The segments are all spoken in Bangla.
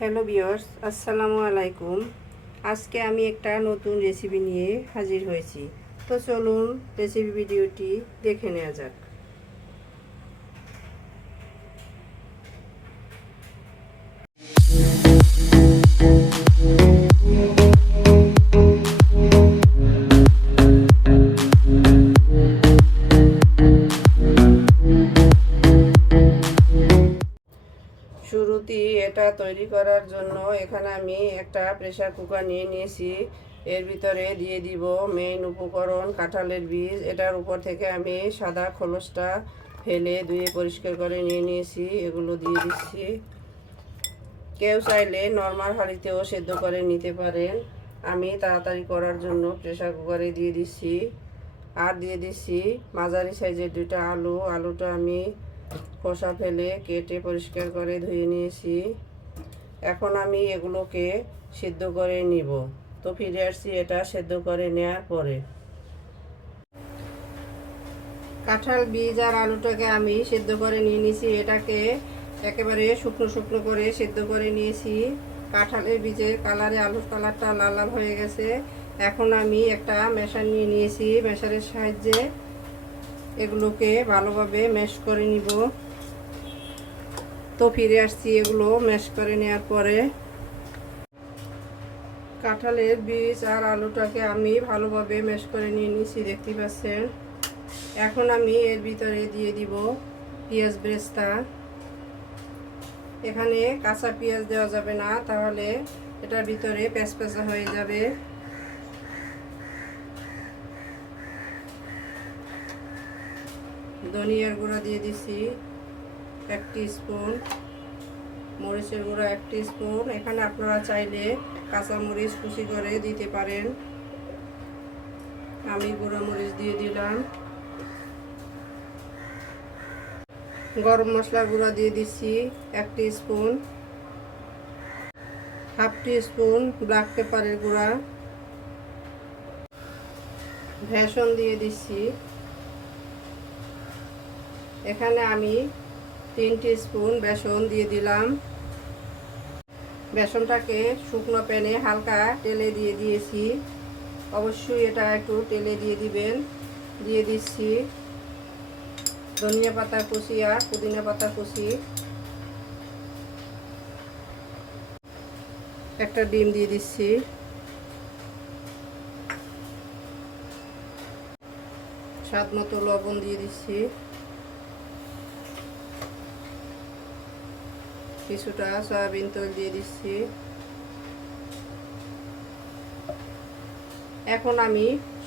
হ্যালো ভিউয়ার্স, আসসালামু আলাইকুম। আজকে আমি একটা নতুন রেসিপি নিয়ে হাজির হয়েছি। তো চলুন রেসিপি ভিডিওটি দেখে নেওয়া যাক। শুরুতেই এটা তৈরি করার জন্য এখানে আমি একটা প্রেসার কুকার নিয়ে নিয়েছি। এর ভিতরে দিয়ে দিব মেইন উপকরণ কাঁঠালের বীজ। এটার উপর থেকে আমি সাদা খোলসটা ফেলে ধুয়ে পরিষ্কার করে নিয়ে নিয়েছি। এগুলো দিয়ে দিচ্ছি। কেউ চাইলে নর্মাল হাঁড়িতেও সেদ্ধ করে নিতে পারেন। আমি তাড়াতাড়ি করার জন্য প্রেসার কুকারে দিয়ে দিচ্ছি। আর দিয়ে দিচ্ছি মাঝারি সাইজের দুইটা আলুটা আমি খোসা ফেলে কেটে পরিষ্কার করে ধুয়ে নিয়েছি। এখন আমি এগুলোকে সিদ্ধ করে নিব। তো ফিরে আসছি এটা সিদ্ধ করে নেওয়ার পরে। কাঁঠাল বীজ আর আলুটাকে আমি সিদ্ধ করে নিয়ে নিয়েছি। এটাকে একেবারে শুকনো শুকনো করে সিদ্ধ করে নিয়েছি। কাঁঠালের বীজের কালারে আলুর কালারটা লাল লাল হয়ে গেছে। এখন আমি একটা মেশার নিয়ে নিয়েছি। মেশারের সাহায্যে এগুলোকে ভালোভাবে ম্যাশ করে নিব। তো ফিরে আসছি এগুলো ম্যাশ করে নেওয়ার পরে। কাঁঠালের বীজ আর আলুটাকে আমি ভালোভাবে ম্যাশ করে নিয়ে নিয়েছি, দেখতে পাচ্ছেন। এখন আমি এর ভিতরে দিয়ে দিব পেঁয়াজ বেরেস্তা। এখানে কাঁচা পেঁয়াজ দেওয়া যাবে না, তাহলে এটার ভিতরে প্যাঁচপ্যাঁচা হয়ে যাবে। ধনিয়ার গুঁড়া দিয়ে দিছি 1 টিস্পুন, মরিচের গুঁড়া 1 টিস্পুন। এখানে আপনারা চাইলে কাঁচা মরিচ কুচি করে দিতে পারেন। আমি গুঁড়া মরিচ দিয়ে দিলাম। গরম মশলা গুঁড়া দিয়ে দিচ্ছি 1 টিস্পুন, হাফ টিস্পুন ব্ল্যাক পেপারের গুঁড়া, বেসন দিয়ে দিচ্ছি। এখানে আমি 3 টিস্পুন বেসন দিয়ে দিলাম। বেসনটাকে শুকনো প্যানে হালকা তেলে দিয়ে দিয়েছি। অবশ্যই এটা একটু তেলে দিয়ে দিবেন। দিয়ে দিচ্ছি ধনিয়া পাতা কুচি আর পুদিনা পাতা কুচি। একটা ডিম দিয়ে দিচ্ছি। স্বাদ মতো লবণ দিয়ে দিচ্ছি। কিছুটা সয়াবিন তেল দিয়ে দিচ্ছি। এখন আমি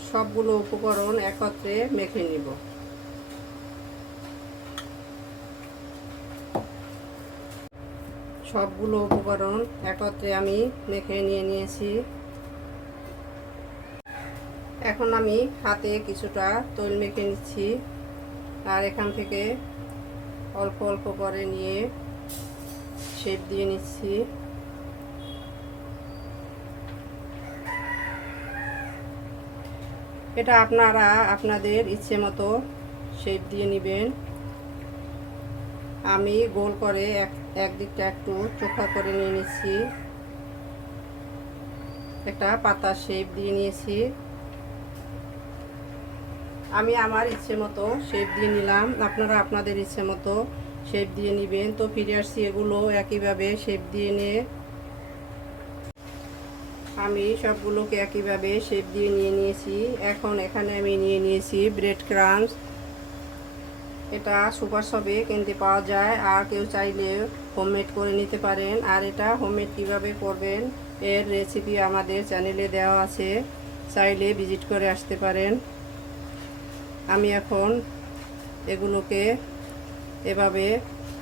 সবগুলো উপকরণ একত্রে মেখে নিব। সবগুলো উপকরণ একত্রে আমি মেখে নিয়ে নিয়েছি। এখন আমি হাতে কিছুটা তেল মেখে নিচ্ছি আর এখান থেকে অল্প অল্প করে নিয়ে শেপ দিয়ে নিচ্ছি। এটা আপনারা আপনাদের ইচ্ছে মতো শেপ দিয়ে নেবেন। আমি গোল করে একদিকটা একটু চোখা করে নিয়ে নিচ্ছি। একটা পাতা শেপ দিয়ে নিয়েছি। আমি আমার ইচ্ছে মতো শেপ দিয়ে নিলাম। আপনারা আপনাদের ইচ্ছে মতো শেপ দিয়ে নেবেন। তো ফিরে আসছি এগুলো একইভাবে শেপ দিয়ে নিয়ে আমি সবগুলোকে একইভাবে শেপ দিয়ে নিয়ে নিয়েছি। এখন এখানে আমি নিয়ে নিয়েছি ব্রেড ক্রাম্বস। এটা সুপার শপে কিনতে পাওয়া যায়, আর কেউ চাইলে হোমমেড করে নিতে পারেন। আর এটা হোমমেড কিভাবে করবেন এর রেসিপি আমাদের চ্যানেলে দেওয়া আছে, চাইলে ভিজিট করে আসতে পারেন। আমি এখন এগুলোকে এভাবে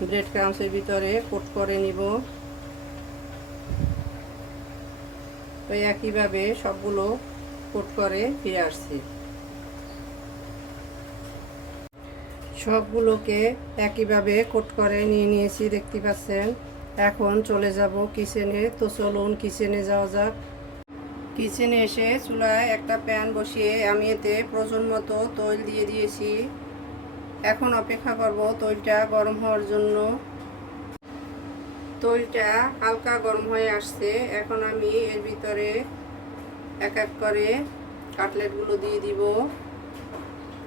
ব্রেড ক্রাম্বসের ভিতরে কোট করে নিব। তো একইভাবে সবগুলো কোট করে ফিরে আসছি। সবগুলোকে একইভাবে কোট করে নিয়ে নিয়েছি, দেখতে পাচ্ছেন। এখন চলে যাব কিচেনে। তো চলুন কিচেনে যাওয়া যাক। কিচেনে এসে চুলায় একটা প্যান বসিয়ে আমি এতে প্রয়োজন মতো তেল দিয়ে দিয়েছি। এখন অপেক্ষা করব তেলটা গরম হওয়ার জন্য। তৈলটা হালকা গরম হয়ে আসছে। এখন আমি এর ভিতরে এক এক করে কাটলেটগুলো দিয়ে দিব।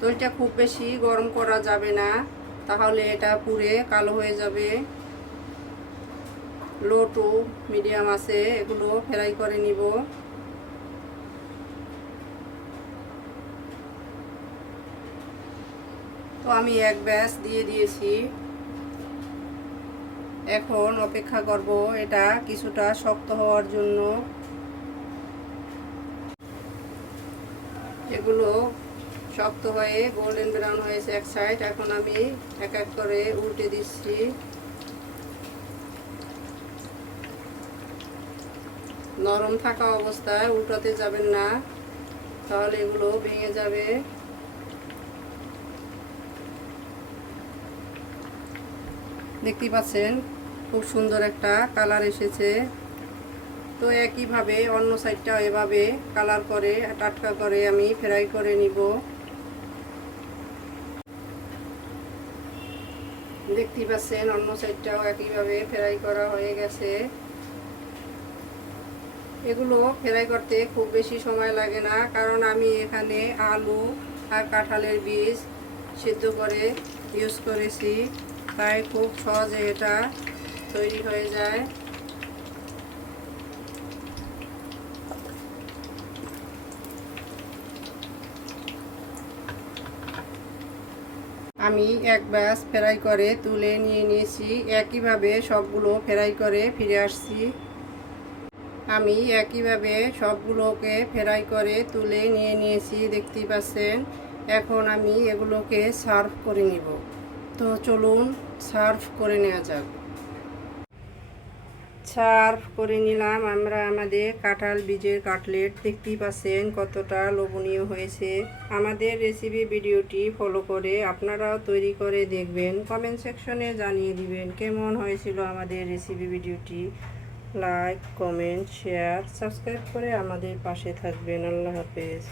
তৈলটা খুব বেশি গরম করা যাবে না, তাহলে এটা পুড়ে কালো হয়ে যাবে। লো টু মিডিয়াম আছে এগুলো ফ্রাই করে নিব। তো আমি এক ব্যাচ দিয়ে দিয়েছি। এখন অপেক্ষা করব এটা কিছুটা শক্ত হওয়ার জন্য। এগুলো শক্ত হয়ে গোল্ডেন ব্রাউন হয়েছে এক সাইড। এখন আমি এক এক করে উল্টে দিচ্ছি। নরম থাকা অবস্থায় উল্টাতে যাবেন না, তাহলে এগুলো ভেঙে যাবে। দেখতে পাচ্ছেন খুব সুন্দর একটা কালার এসেছে। তো একইভাবে অন্য সাইডটাও এভাবে কালার করে টাটকা করে আমি ফ্রাই করে নিব। দেখতে পাচ্ছেন অন্য সাইডটাও একইভাবে ফ্রাই করা হয়ে গেছে। এগুলো ফ্রাই করতে খুব বেশি সময় লাগে না, কারণ আমি এখানে আলু আর কাঁঠালের বীজ সিদ্ধ করে ইউজ করেছি, তাই খুব সহজে এটা তৈরি হয়ে যায়। আমি এক ব্যাচ ফ্রাই করে তুলে নিয়ে নিয়েছি। একইভাবে সবগুলো ফ্রাই করে ফিরে আসছি। আমি একইভাবে সবগুলোকে ফ্রাই করে তুলে নিয়ে নিয়েছি, দেখতেই পাচ্ছেন। এখন আমি এগুলোকে সার্ভ করে নিব। তো চলুন সার্ভ করে নেওয়া যাক। সার্ভ করে নিলাম আমরা আমাদের কাঁঠাল বীজের কাটলেট। দেখতেই পাচ্ছেন কতটা লোভনীয় হয়েছে। আমাদের রেসিপি ভিডিওটি ফলো করে আপনারাও তৈরি করে দেখবেন। কমেন্ট সেকশনে জানিয়ে দিবেন কেমন হয়েছিল আমাদের রেসিপি ভিডিওটি। লাইক, কমেন্ট, শেয়ার, সাবস্ক্রাইব করে আমাদের পাশে থাকবেন। আল্লাহ হাফেজ।